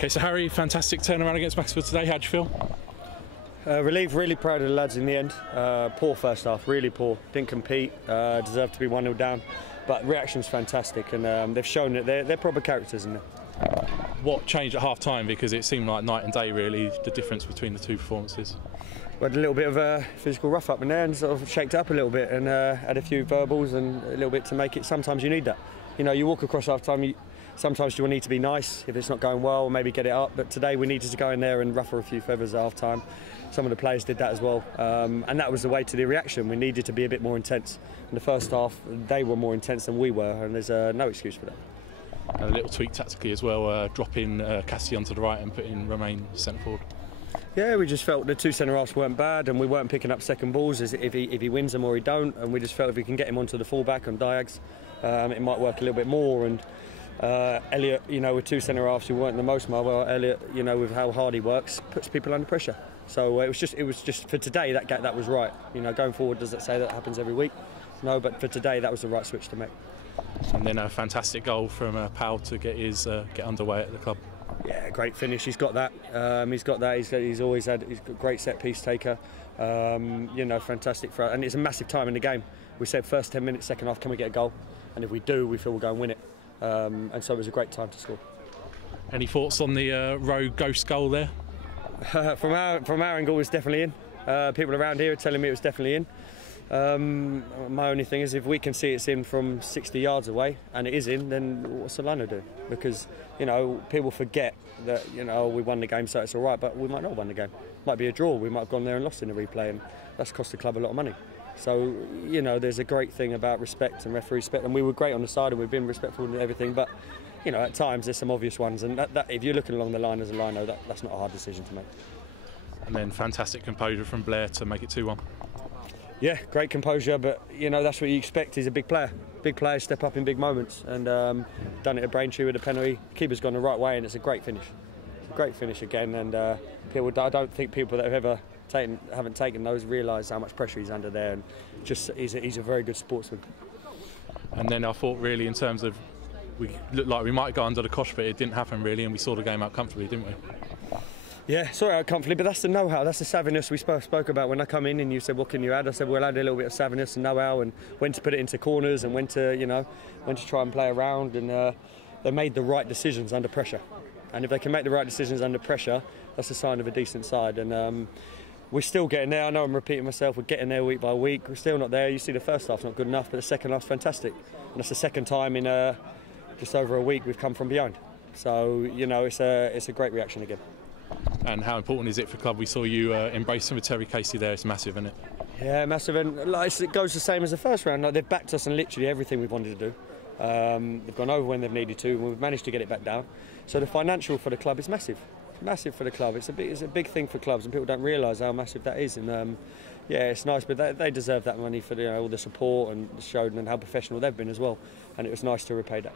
Okay, so Harry, fantastic turnaround against Macclesfield today. How do you feel? Relieved, really proud of the lads in the end. Poor first half, really poor. Didn't compete, deserved to be 1-0 down. But reaction's fantastic, and they've shown that they're proper characters in there. What changed at half time? Because it seemed like night and day, really, the difference between the two performances. We had a little bit of a physical rough up in there and sort of shaked up a little bit, and had a few verbals and a little bit to make it. Sometimes you need that. You know, you walk across half time, sometimes you will need to be nice if it's not going well, maybe get it up. But today we needed to go in there and ruffle a few feathers at half time. Some of the players did that as well, and that was the way to the reaction. We needed to be a bit more intense. In the first half, they were more intense than we were, and there's no excuse for that. A little tweak tactically as well, dropping Cassie onto the right and putting Romain centre forward. Yeah, we just felt the two centre-halves weren't bad, and we weren't picking up second balls if he wins them or he don't, and we just felt if we can get him onto the full-back on diags, it might work a little bit more. And Elliot, you know, with two centre-halves who weren't the most mobile, Elliot, you know, with how hard he works, puts people under pressure. So it was just for today that was right. You know, going forward, does that say that happens every week? No, but for today that was the right switch to make. And then a fantastic goal from Powell to get underway at the club. Yeah, great finish. He's got that. He's always had. He's a great set piece taker. You know, fantastic for. And it's a massive time in the game. We said first 10 minutes, second half, can we get a goal? And if we do, we feel we'll go and win it. And so it was a great time to score. Any thoughts on the Rowe ghost goal there? From our angle, it's definitely in. People around here are telling me it was definitely in. My only thing is if we can see it's in from 60 yards away and it is in, then what's Solano do? Because, you know, people forget that, you know, we won the game so it's all right, but we might not have won the game. Might be a draw. We might have gone there and lost in the replay, and that's cost the club a lot of money. So, you know, there's a great thing about respect and referee respect, and we were great on the side and we've been respectful and everything, but, you know, at times there's some obvious ones, and that if you're looking along the line as a lino, that's not a hard decision to make. And then fantastic composure from Blair to make it 2-1. Yeah, great composure, but you know that's what you expect. He's a big player. Big players step up in big moments, and done it at Braintree with a penalty. Keeper's gone the right way, and it's a great finish. It's a great finish again, and I don't think people that have ever haven't taken those realise how much pressure he's under there, and just he's a very good sportsman. And then I thought really in terms of we looked like we might go under the cosh, but it didn't happen really, and we saw the game out comfortably, didn't we? Yeah, sorry out comfortably, but that's the know-how, that's the savviness we spoke about when I come in and you said, what can you add? I said, we'll add a little bit of savviness and know-how and when to put it into corners and when to try and play around, and they made the right decisions under pressure. And if they can make the right decisions under pressure, that's a sign of a decent side. And we're still getting there. I know I'm repeating myself, we're getting there week by week. We're still not there. You see the first half's not good enough, but the second half's fantastic. And that's the second time in just over a week we've come from behind. So, you know, it's a great reaction again. And how important is it for the club? We saw you embracing with Terry Casey there. It's massive, isn't it? Yeah, massive. And it goes the same as the first round. Like, they've backed us on literally everything we've wanted to do. They've gone over when they've needed to, and we've managed to get it back down. So the financial for the club is massive. Massive for the club. It's a big thing for clubs, and people don't realise how massive that is. And yeah, it's nice, but they deserve that money for all the support and showed and how professional they've been as well. And it was nice to repay that.